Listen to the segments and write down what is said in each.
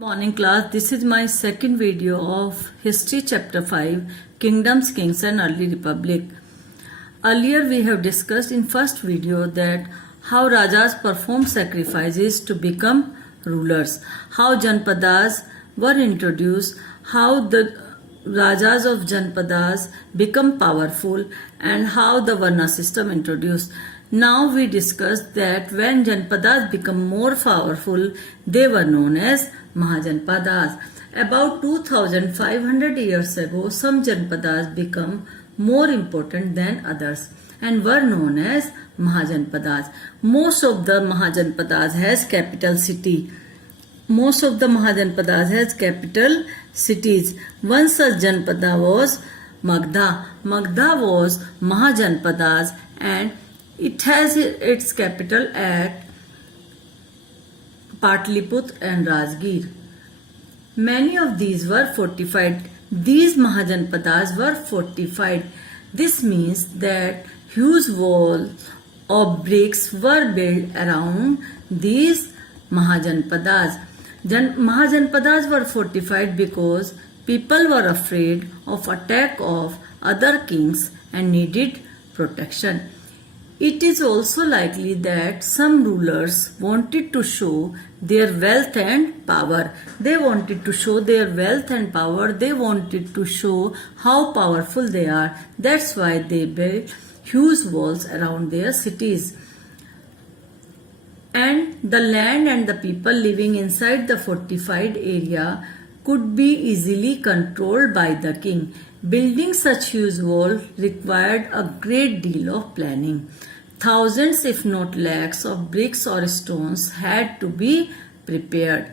Morning class, this is my second video of History chapter 5, Kingdoms, Kings and Early Republic. Earlier we have discussed in first video that how Rajas performed sacrifices to become rulers, how Janpadas were introduced, how the Rajas of Janpadas become powerful and how the Varna system introduced. Now we discussed that when Janpadas become more powerful, they were known as Mahajanpadas. About 2500 years ago, some Janpadas become more important than others and were known as Mahajanpadas. Most of the Mahajanpadas has capital city. Most of the Mahajanpadas has capital cities. One such Janpada was Magdha. Magdha was Mahajanpadas and it has its capital at Patliputra and Rajgir. Many of these were fortified. These Mahajanpadas were fortified. This means that huge walls of bricks were built around these Mahajanpadas. Mahajanpadas were fortified because people were afraid of attack of other kings and needed protection. It is also likely that some rulers wanted to show their wealth and power. They wanted to show their wealth and power. They wanted to show how powerful they are. That's why they built huge walls around their cities. And the land and the people living inside the fortified area could be easily controlled by the king. Building such huge walls required a great deal of planning. Thousands, if not lakhs, of bricks or stones had to be prepared.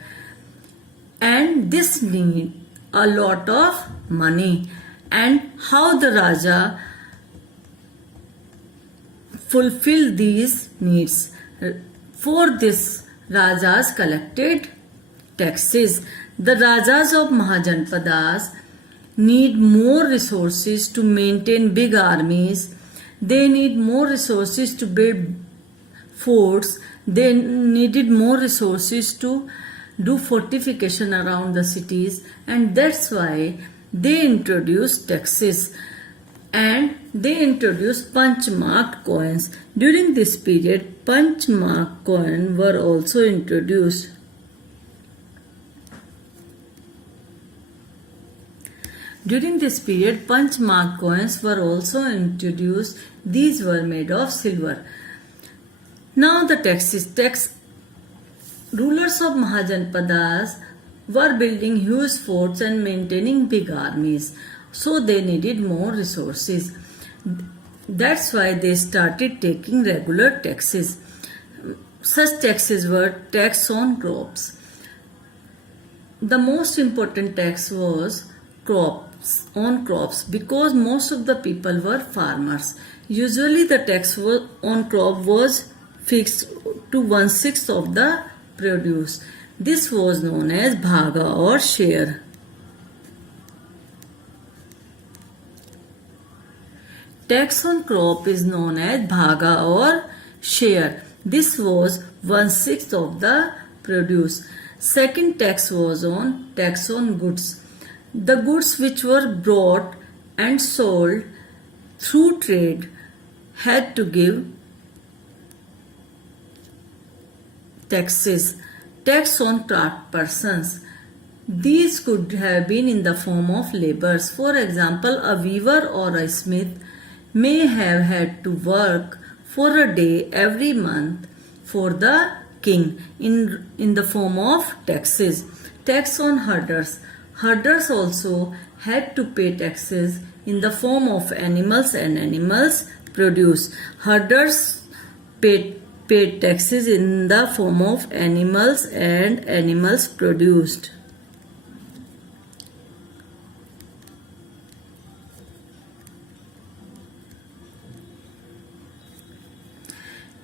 And this needed a lot of money. And how the Raja fulfilled these needs? For this, Rajas collected taxes. The Rajas of Mahajanpadas need more resources to maintain big armies. They need more resources to build forts. They needed more resources to do fortification around the cities, and that's why they introduced taxes and they introduced punch-marked coins. During this period, punch-marked coins were also introduced. During this period, punch-marked coins were also introduced. These were made of silver. Now the taxes. Rulers of Mahajanpadas were building huge forts and maintaining big armies. So they needed more resources. That's why they started taking regular taxes. Such taxes were tax on crops. The most important tax was crops because most of the people were farmers. Usually the tax on crop was fixed to 1/6 of the produce. This was known as bhaga or share. Tax on crop is known as bhaga or share. This was 1/6 of the produce. Second tax was tax on goods. The goods which were brought and sold through trade had to give taxes. Tax on craft persons. These could have been in the form of labors. For example, a weaver or a smith may have had to work for a day every month for the king in the form of taxes. Tax on herders. Herders also had to pay taxes in the form of animals and animals produce. Herders paid taxes in the form of animals and animals produced.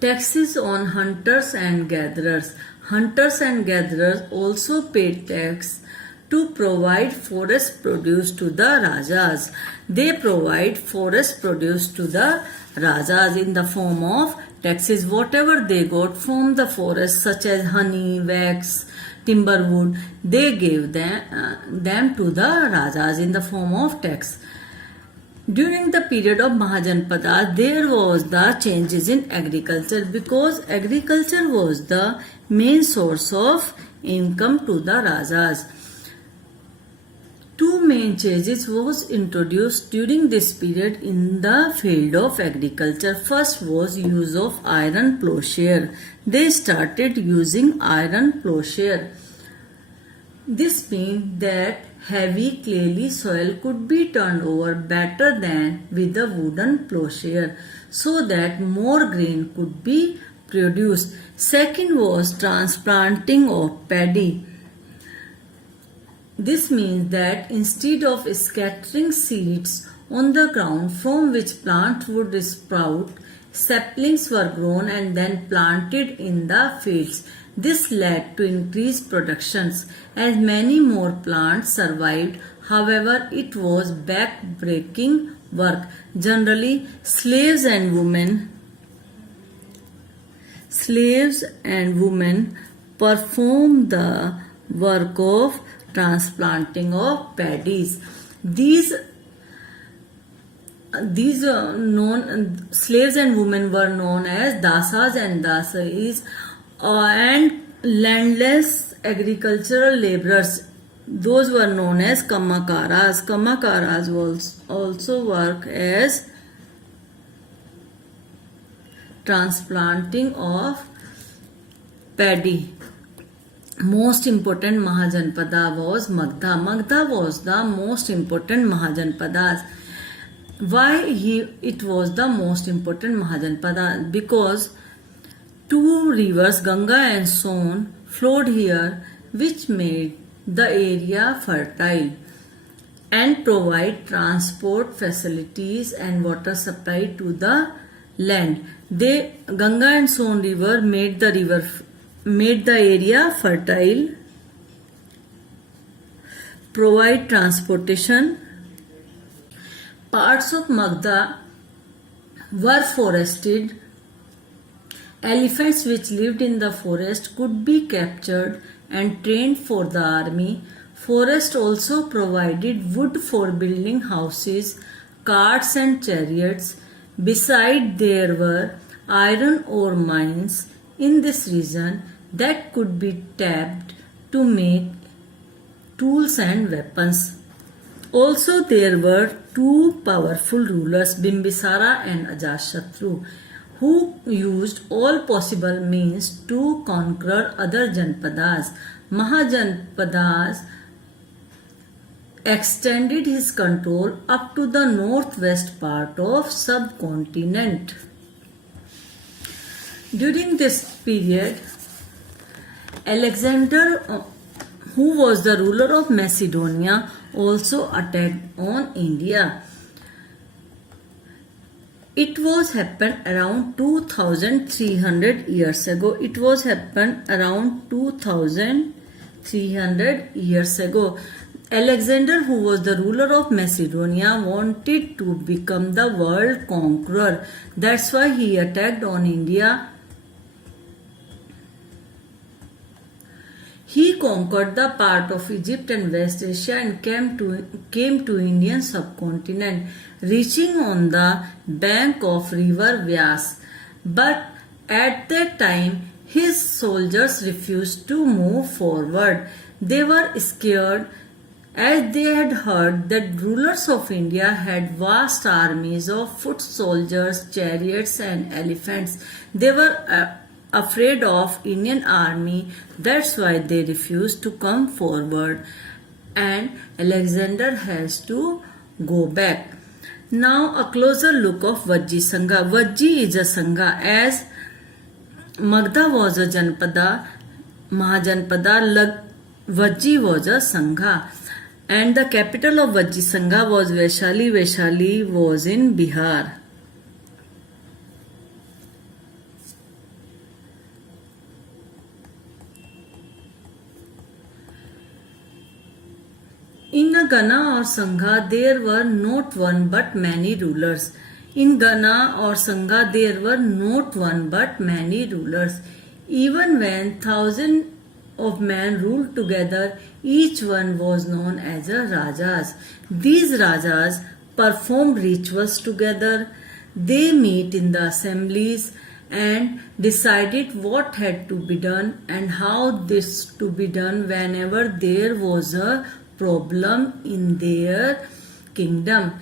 Taxes on hunters and gatherers. Hunters and gatherers also paid tax to provide forest produce to the Rajas. They provide forest produce to the Rajas in the form of taxes. Whatever they got from the forest, such as honey, wax, timber wood, they gave them to the Rajas in the form of tax. During the period of Mahajanpada, there was the changes in agriculture because agriculture was the main source of income to the Rajas. Two main changes was introduced during this period in the field of agriculture. First was use of iron plowshare. They started using iron plowshare. This means that heavy clayey soil could be turned over better than with a wooden plowshare so that more grain could be produced. Second was transplanting of paddy. This means that instead of scattering seeds on the ground from which plants would sprout, saplings were grown and then planted in the fields. This led to increased productions as many more plants survived. However, it was back-breaking work. Generally, slaves and women performed the work of transplanting of paddies. These slaves and women were known as dasas and dasais and landless agricultural laborers. Those were known as kamakaras. Kamakaras also work as transplanting of paddy. Most important Mahajanpada was Magdha. Magdha was the most important Mahajanpada. Why it was the most important Mahajanpada? Because two rivers, Ganga and Son, flowed here, which made the area fertile and provide transport facilities and water supply to the land. Ganga and Son river made the area fertile, provide transportation. Parts of Magdha were forested. Elephants which lived in the forest could be captured and trained for the army. Forest also provided wood for building houses, carts and chariots. Besides, there were iron ore mines in this region that could be tapped to make tools and weapons. Also, there were two powerful rulers, Bimbisara and Ajatashatru, who used all possible means to conquer other Janpadas. Mahajanpadas extended his control up to the northwest part of subcontinent. During this period, Alexander, who was the ruler of Macedonia, also attacked on India. It was happened around 2300 years ago. It was happened around 2300 years ago. Alexander, who was the ruler of Macedonia, wanted to become the world conqueror. That's why he attacked on India. He conquered the part of Egypt and West Asia and came to Indian subcontinent, reaching on the bank of river Vyas. But at that time, his soldiers refused to move forward. They were scared as they had heard that rulers of India had vast armies of foot soldiers, chariots and elephants. They were afraid of Indian army. That's why they refused to come forward, and Alexander has to go back. Now a closer look of Vajji Sangha. Vajji is a Sangha. As Magdha was a Janpada, Mahajanpada, Vajji was a Sangha. And the capital of Vajji Sangha was Vaishali. Vaishali was in Bihar. In a Gana or Sangha, there were not one but many rulers. In Gana or Sangha, there were not one but many rulers. Even when 1,000 of men ruled together. Each one was known as a Rajas. These Rajas perform rituals together. They meet in the assemblies and decided what had to be done and how this to be done whenever there was a problem in their kingdom.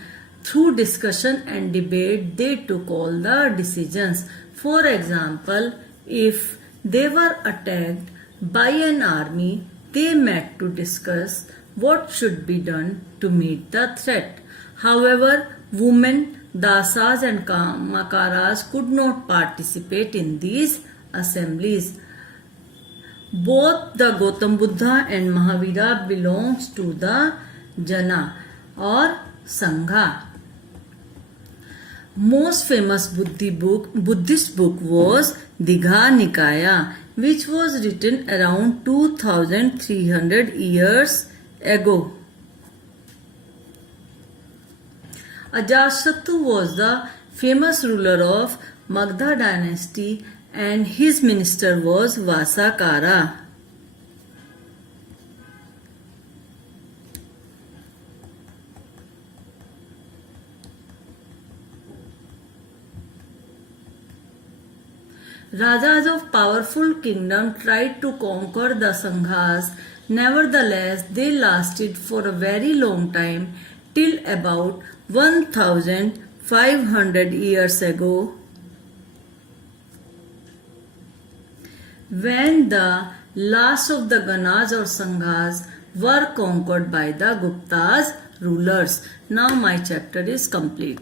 Through discussion and debate, they took all the decisions. For example, if they were attacked by an army, they met to discuss what should be done to meet the threat. However, women, dasas and makaras could not participate in these assemblies. Both the Gautam Buddha and Mahavira belongs to the Jana or Sangha. Most famous Buddhist book was Digha Nikaya, which was written around 2300 years ago. Ajatasattu was the famous ruler of Magadha dynasty and his minister was Vasakara. Rajas of powerful kingdom tried to conquer the Sanghas. Nevertheless, they lasted for a very long time till about 1500 years ago, when the last of the Ganas or Sanghas were conquered by the Gupta's rulers. Now my chapter is complete.